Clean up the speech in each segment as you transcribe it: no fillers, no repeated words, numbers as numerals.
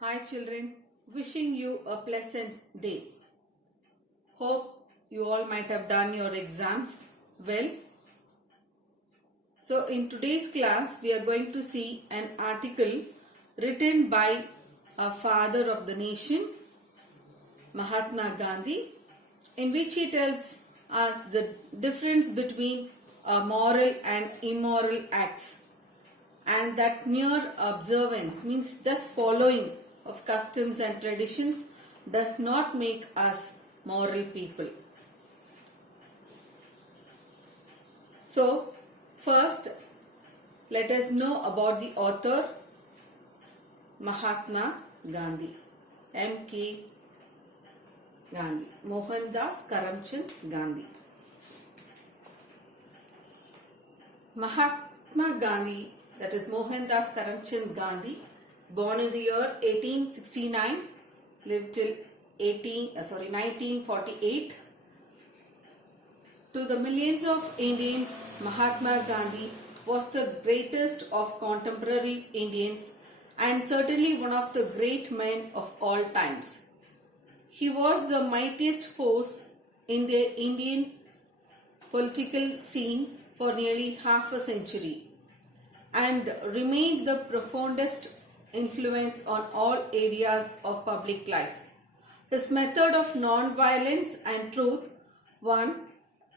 Hi children, wishing you a pleasant day. Hope you all might have done your exams well. So in today's class we are going to see an article written by a father of the nation, Mahatma Gandhi, in which he tells us the difference between moral and immoral acts, and that mere observance, means just following of customs and traditions, does not make us moral people. So first let us know about the author, Mahatma Gandhi, M.K. Gandhi, Mohandas Karamchand Gandhi. Mahatma Gandhi, that is Mohandas Karamchand Gandhi, was born in the year 1869, lived till 1948. To the millions of Indians, Mahatma Gandhi was the greatest of contemporary Indians and certainly one of the great men of all times. He was the mightiest force in the Indian political scene for nearly half a century and remained the profoundest influence on all areas of public life. His method of non-violence and truth won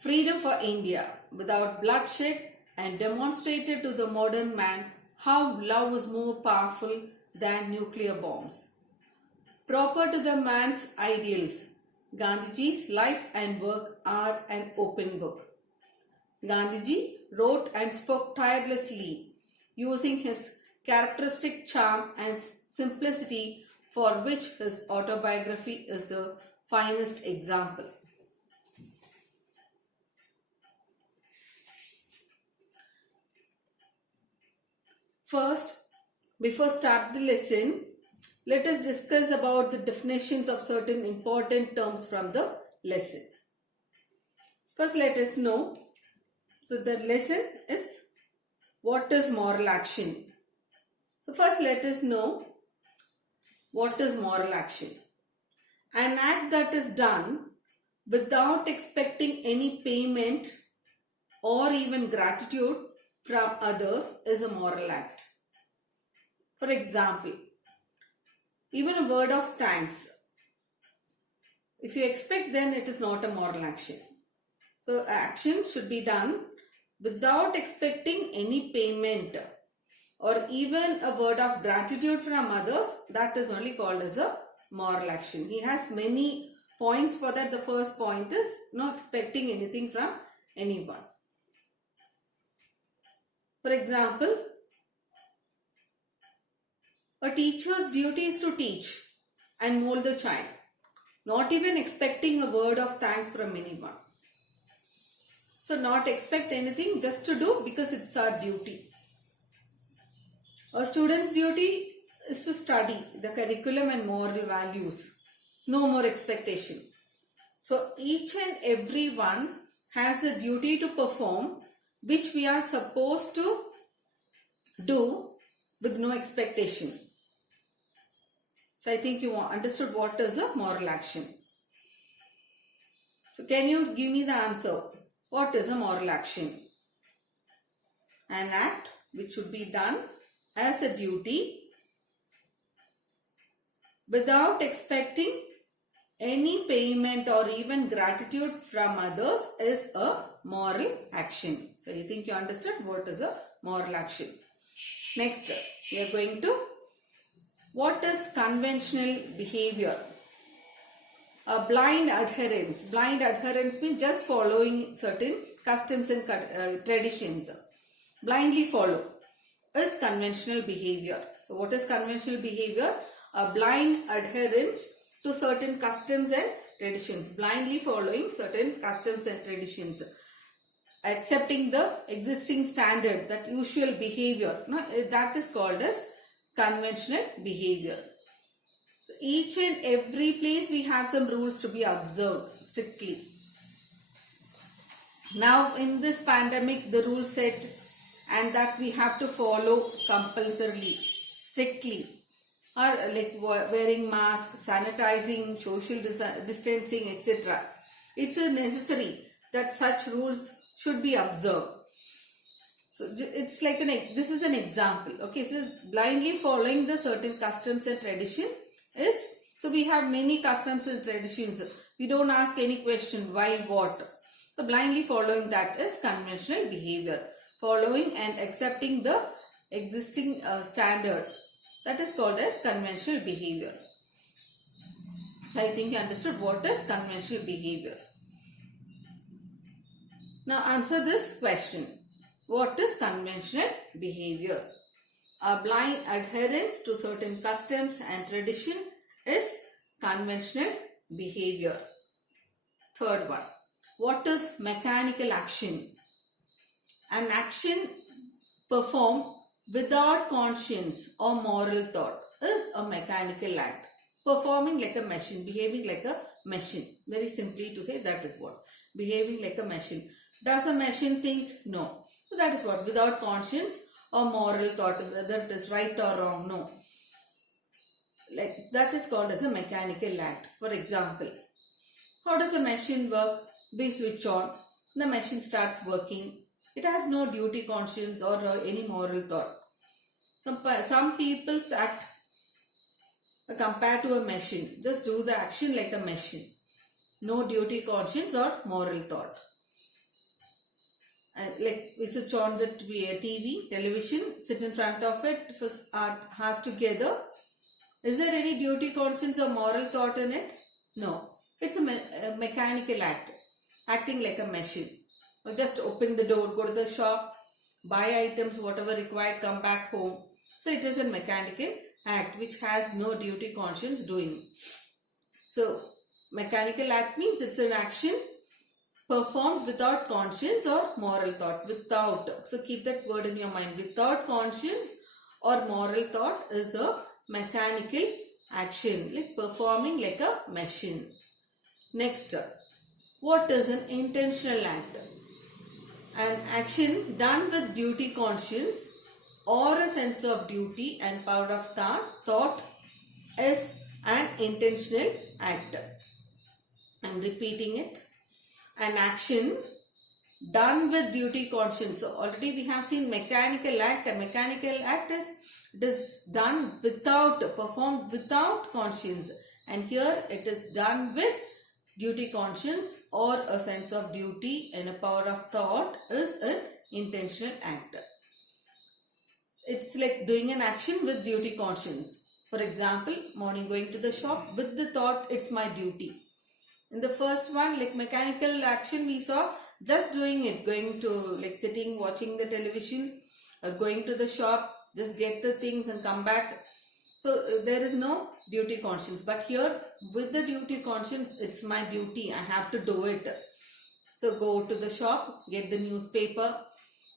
freedom for India without bloodshed and demonstrated to the modern man how love is more powerful than nuclear bombs. Proper to the man's ideals, Gandhiji's life and work are an open book. Gandhiji wrote and spoke tirelessly, using his characteristic charm and simplicity, for which his autobiography is the finest example. First, before start the lesson, let us discuss about the definitions of certain important terms from the lesson. First, let us know. So, the lesson is what is moral action. So, first let us know what is moral action. An act that is done without expecting any payment or even gratitude from others is a moral act. For example, even a word of thanks, if you expect, then it is not a moral action. So action should be done without expecting any payment or even a word of gratitude from others. That is only called as a moral action. He has many points for that. The first point is not expecting anything from anyone. For example, a teacher's duty is to teach and mold the child, not even expecting a word of thanks from anyone. So not expect anything, just to do because it's our duty. A student's duty is to study the curriculum and moral values. No more expectation. So each and every one has a duty to perform, which we are supposed to do with no expectation. So I think you understood what is a moral action. So can you give me the answer? What is a moral action? An act which should be done as a duty without expecting any payment or even gratitude from others is a moral action. So you think you understood what is a moral action. Next, we are going to what is conventional behavior? A blind adherence. Blind adherence means just following certain customs and traditions. Blindly follow is conventional behavior. So what is conventional behavior? A blind adherence to certain customs and traditions. Blindly following certain customs and traditions. Accepting the existing standard, that usual behavior. No, that is called as conventional behavior. So each and every place we have some rules to be observed strictly. Now in this pandemic, the rules set and that we have to follow compulsorily, strictly. are like wearing masks, sanitizing, social distancing, etc. It's a necessary that such rules should be observed. So it's like this is an example. Okay, so blindly following the certain customs and tradition is, so we have many customs and traditions. We don't ask any question why, what. So blindly following that is conventional behavior. Following and accepting the existing standard, that is called as conventional behavior. So I think you understood what is conventional behavior. Now answer this question. What is conventional behavior? A blind adherence to certain customs and tradition is conventional behavior. Third one. What is mechanical action? An action performed without conscience or moral thought is a mechanical act. Performing like a machine, behaving like a machine. Very simply to say, that is what. Behaving like a machine. Does a machine think? No. So that is what. Without conscience or moral thought, whether it is right or wrong. No. Like that is called as a mechanical act. For example, how does a machine work? We switch on. The machine starts working. It has no duty conscience or any moral thought. Some people act compared to a machine. Just do the action like a machine. No duty conscience or moral thought. Like we switch on the TV, television, sit in front of it, first hands together. Is there any duty conscience or moral thought in it? No. It's a mechanical act. Acting like a machine. Or just open the door, go to the shop, buy items, whatever required, come back home. So it is a mechanical act which has no duty conscience doing. So mechanical act means it's an action performed without conscience or moral thought. Without. So keep that word in your mind. Without conscience or moral thought is a mechanical action. Like performing like a machine. Next. What is an intentional act? An action done with duty conscience or a sense of duty and power of thought is an intentional act. I am repeating it. An action done with duty conscience. So already we have seen mechanical act. A mechanical act is done without, performed without conscience. And here it is done with duty conscience or a sense of duty and a power of thought is an intentional act. It's like doing an action with duty conscience. For example, morning going to the shop with the thought it's my duty. In the first one, like mechanical action, we saw just doing it, going to like sitting, watching the television or going to the shop, just get the things and come back. So there is no duty conscience. But here with the duty conscience, it's my duty. I have to do it. So go to the shop, get the newspaper,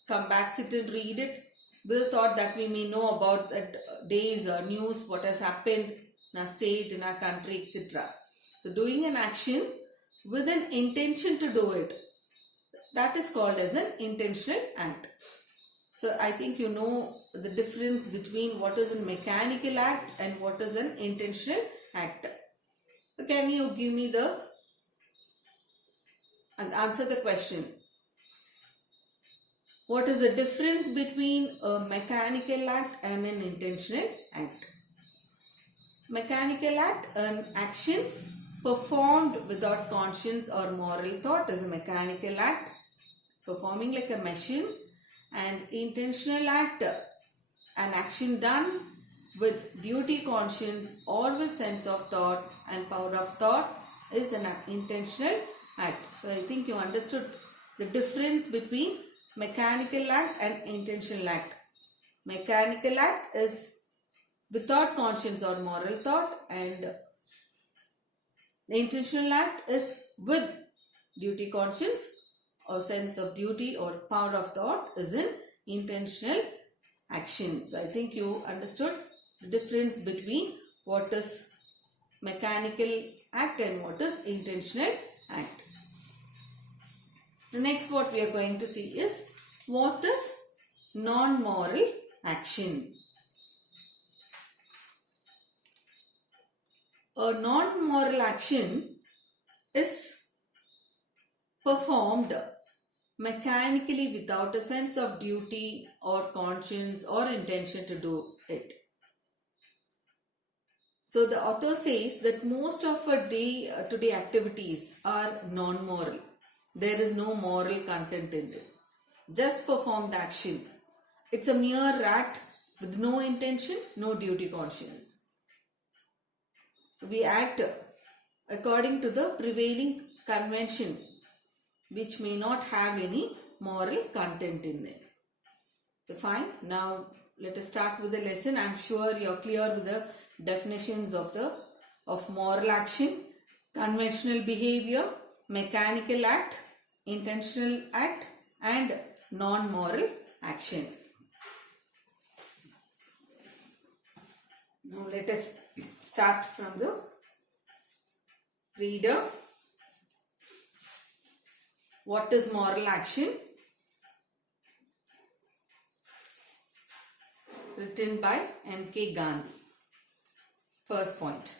come back, sit and read it with the thought that we may know about that day's news, what has happened in our state, in our country, etc. So doing an action with an intention to do it, that is called as an intentional act. So I think you know the difference between what is a mechanical act and what is an intentional act. So can you give me and answer the question? What is the difference between a mechanical act and an intentional act? Mechanical act, an action performed without conscience or moral thought is a mechanical act, performing like a machine. And intentional act, an action done with duty conscience or with sense of thought and power of thought is an intentional act. So I think you understood the difference between mechanical act and intentional act. Mechanical act is without conscience or moral thought, and the intentional act is with duty conscience or sense of duty or power of thought is an intentional action. So I think you understood the difference between what is mechanical act and what is intentional act. The next what we are going to see is what is non-moral action. A non-moral action is performed mechanically without a sense of duty or conscience or intention to do it. So the author says that most of our day-to-day activities are non-moral. There is no moral content in it. Just perform the action. It's a mere act with no intention, no duty conscience. We act according to the prevailing convention, which may not have any moral content in it. So fine, now let us start with the lesson. I am sure you are clear with the definitions of moral action, conventional behavior, mechanical act, intentional act, and non-moral action. Now let us start from the reader. What is moral action? Written by M.K. Gandhi. First point.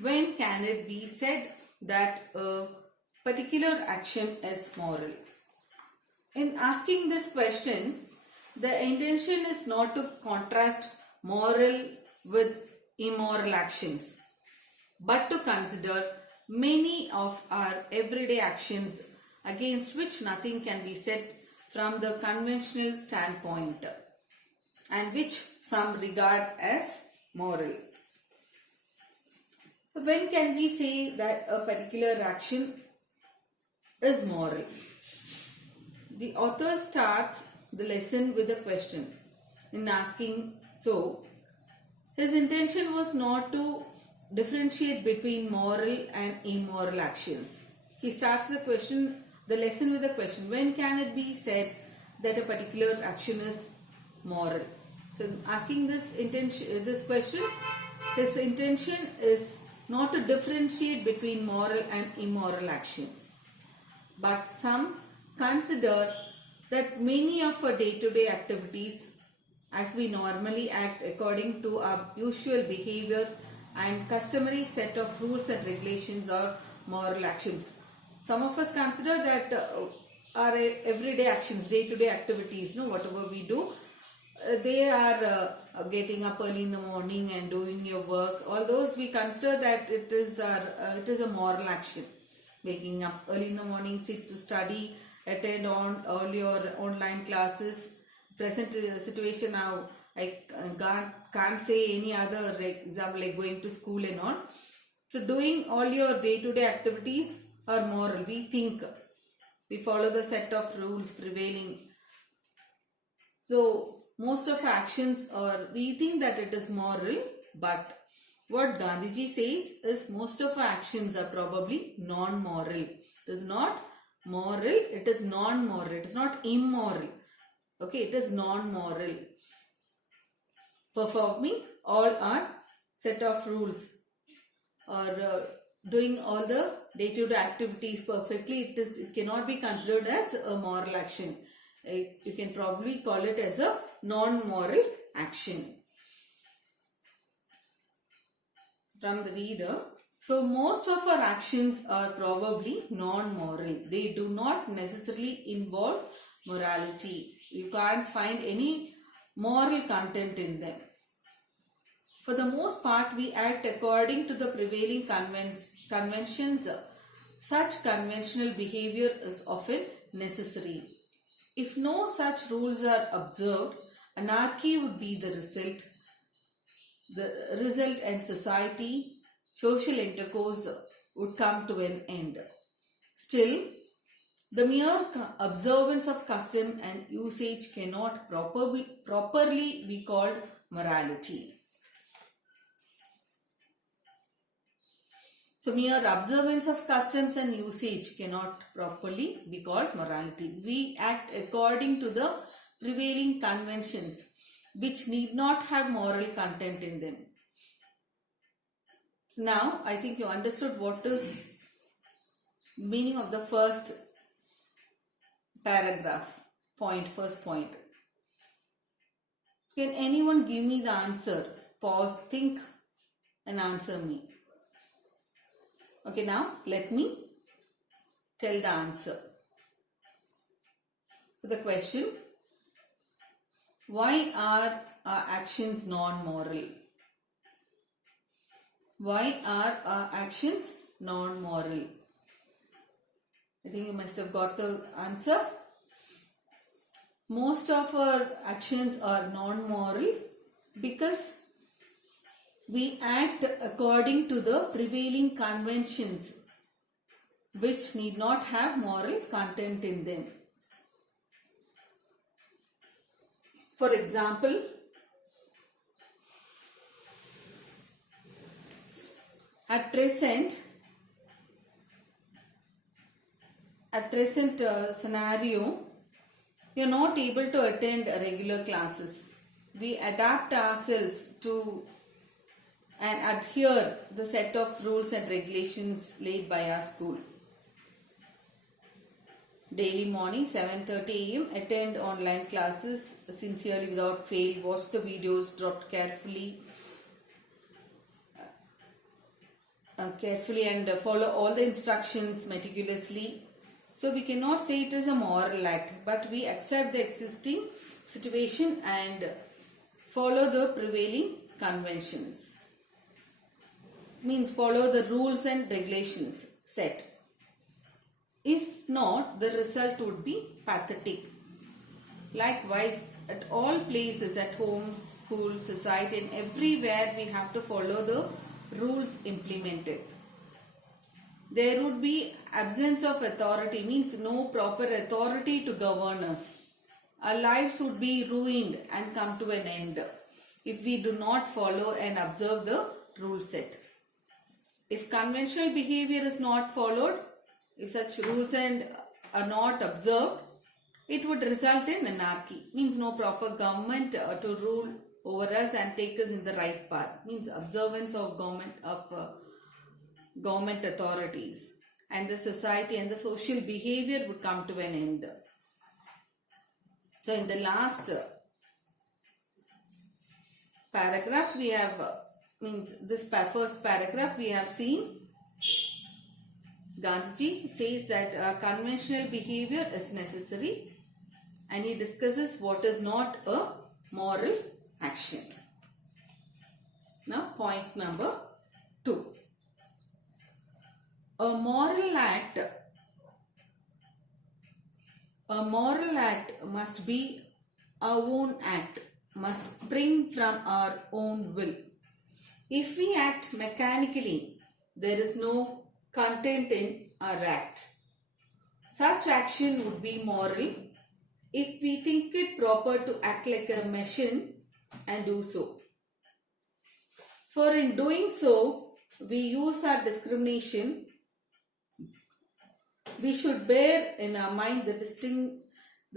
When can it be said that a particular action is moral? In asking this question, the intention is not to contrast moral with immoral actions, but to consider many of our everyday actions against which nothing can be said from the conventional standpoint and which some regard as moral. So when can we say that a particular action is moral? The author starts the lesson with a question. In asking so, his intention was not to differentiate between moral and immoral actions. He starts the lesson with a question. When can it be said that a particular action is moral? So asking this question, his intention is not to differentiate between moral and immoral action. But some consider that many of our day-to-day activities, as we normally act according to our usual behavior and customary set of rules and regulations, are moral actions. Some of us consider that our everyday actions, day-to-day activities, whatever we do, they are getting up early in the morning and doing your work. All those we consider that it is a moral action. Waking up early in the morning, sit to study, attend on all your online classes. Present situation now, I can't say any other example like going to school and all. So doing all your day-to-day activities are moral. We think, we follow the set of rules prevailing. So most of actions we think that it is moral, but what Gandhiji says is most of actions are probably non-moral. It is not moral, it is non-moral, it is not immoral. Okay, it is non-moral. Performing all our set of rules or doing all the day-to-day activities perfectly, it cannot be considered as a moral action. You can probably call it as a non-moral action. From the reader, so most of our actions are probably non-moral. They do not necessarily involve morality. You can't find any moral content in them. For the most part, we act according to the prevailing conventions. Such conventional behavior is often necessary. If no such rules are observed, anarchy would be the result. The result, and society, social intercourse would come to an end. Still, the mere observance of custom and usage cannot properly be called morality. So mere observance of customs and usage cannot properly be called morality. We act according to the prevailing conventions, which need not have moral content in them. Now, I think you understood what is meaning of the first paragraph, first point. Can anyone give me the answer? Pause, think and answer me. Okay, now let me tell the answer to the question, why are our actions non-moral? Why are our actions non-moral? I think you must have got the answer. Most of our actions are non-moral because we act according to the prevailing conventions which need not have moral content in them. For example, at present scenario, we are not able to attend regular classes. We adapt ourselves to and adhere the set of rules and regulations laid by our school. Daily morning 7:30 am, attend online classes sincerely without fail, watch the videos, drop carefully and follow all the instructions meticulously. So we cannot say it is a moral act, but we accept the existing situation and follow the prevailing conventions. Means follow the rules and regulations set. If not, the result would be pathetic. Likewise, at all places, at home, school, society and everywhere, we have to follow the rules implemented. There would be absence of authority, means no proper authority to govern us. Our lives would be ruined and come to an end if we do not follow and observe the rule set. If conventional behavior is not followed, if such rules and are not observed, it would result in anarchy, means no proper government to rule over us and take us in the right path, means observance of government authorities, and the society and the social behavior would come to an end. So in the last paragraph we have this first paragraph we have seen Gandhiji says that conventional behavior is necessary, and he discusses what is not a moral action. Now point number 2. A moral act must be our own act, must spring from our own will. If we act mechanically, there is no content in our act. Such action would be moral if we think it proper to act like a machine and do so. For in doing so, we use our discrimination. We should bear in our mind the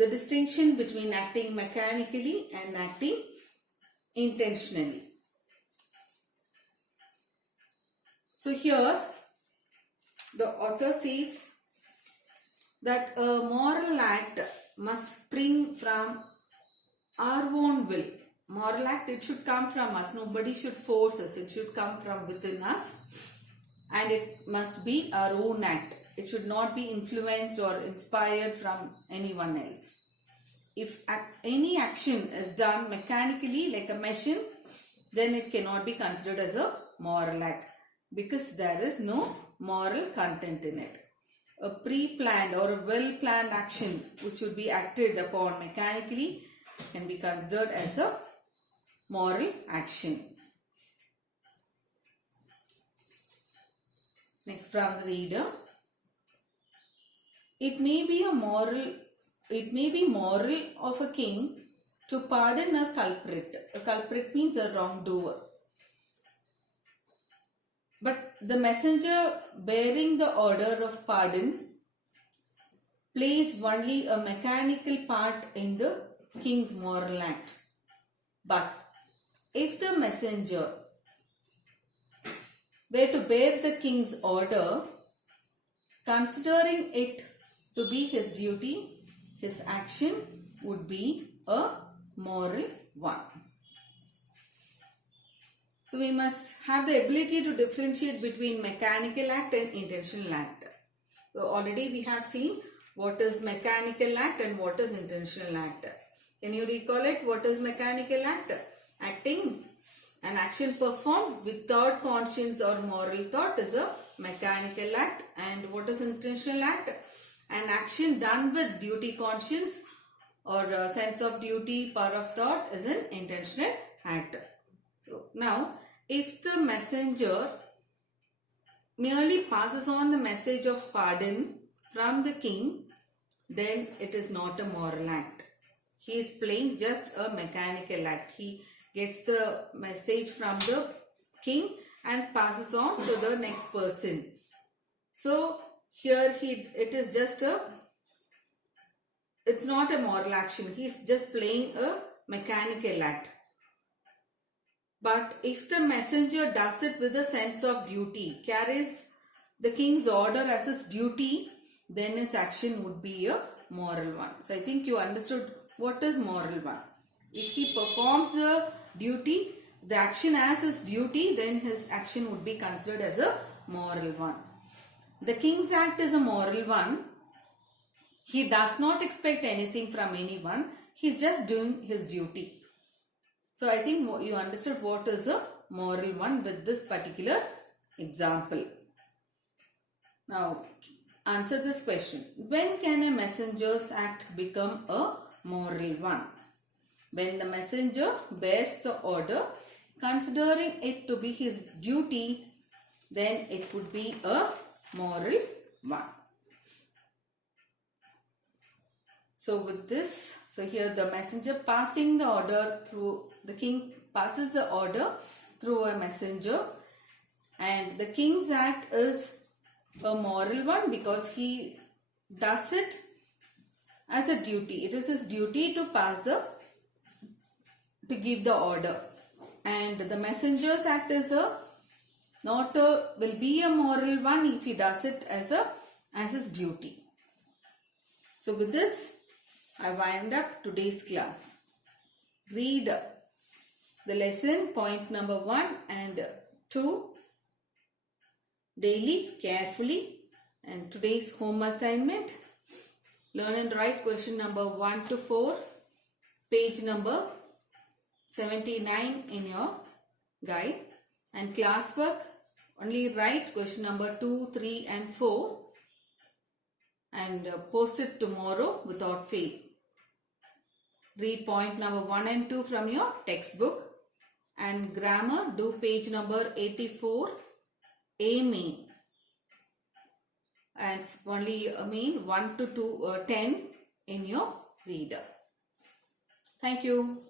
distinction between acting mechanically and acting intentionally. So here the author says that a moral act must spring from our own will. Moral act, it should come from us. Nobody should force us. It should come from within us, and it must be our own act. It should not be influenced or inspired from anyone else. If any action is done mechanically like a machine, then it cannot be considered as a moral act, because there is no moral content in it. A pre-planned or a well-planned action which should be acted upon mechanically can be considered as a moral action. Next from the reader. It may be moral of a king to pardon a culprit. A culprit means a wrongdoer. But the messenger bearing the order of pardon plays only a mechanical part in the king's moral act. But if the messenger were to bear the king's order, considering it to be his duty, his action would be a moral one. So we must have the ability to differentiate between mechanical act and intentional act. So already we have seen what is mechanical act and what is intentional act. Can you recall it? What is mechanical act? Acting. An action performed without conscience or moral thought is a mechanical act. And what is intentional act? An action done with duty conscience or sense of duty, power of thought is an intentional act. So now, if the messenger merely passes on the message of pardon from the king, then it is not a moral act. He is playing just a mechanical act. He gets the message from the king and passes on to the next person. So here it's not a moral action. He is just playing a mechanical act. But if the messenger does it with a sense of duty, carries the king's order as his duty, then his action would be a moral one. So I think you understood what is moral one. If he performs the duty, the action as his duty, then his action would be considered as a moral one. The king's act is a moral one. He does not expect anything from anyone. He is just doing his duty. So I think you understood what is a moral one with this particular example. Now answer this question. When can a messenger's act become a moral one? When the messenger bears the order, considering it to be his duty, then it would be a moral one. So with this, here the messenger passing the order through, the king passes the order through a messenger, and the king's act is a moral one because he does it as a duty. It is his duty to give the order, and the messenger's act is will be a moral one if he does it as his duty. So with this, I wind up today's class. Read the lesson point number 1 and 2 daily carefully, and today's home assignment, learn and write question number 1 to 4, page number 79 in your guide, and classwork only write question number 2, 3 and 4 and post it tomorrow without fail. Read point number 1 and 2 from your textbook, and grammar do page number 84 A main, and only mean 1 to 10 in your reader. Thank you.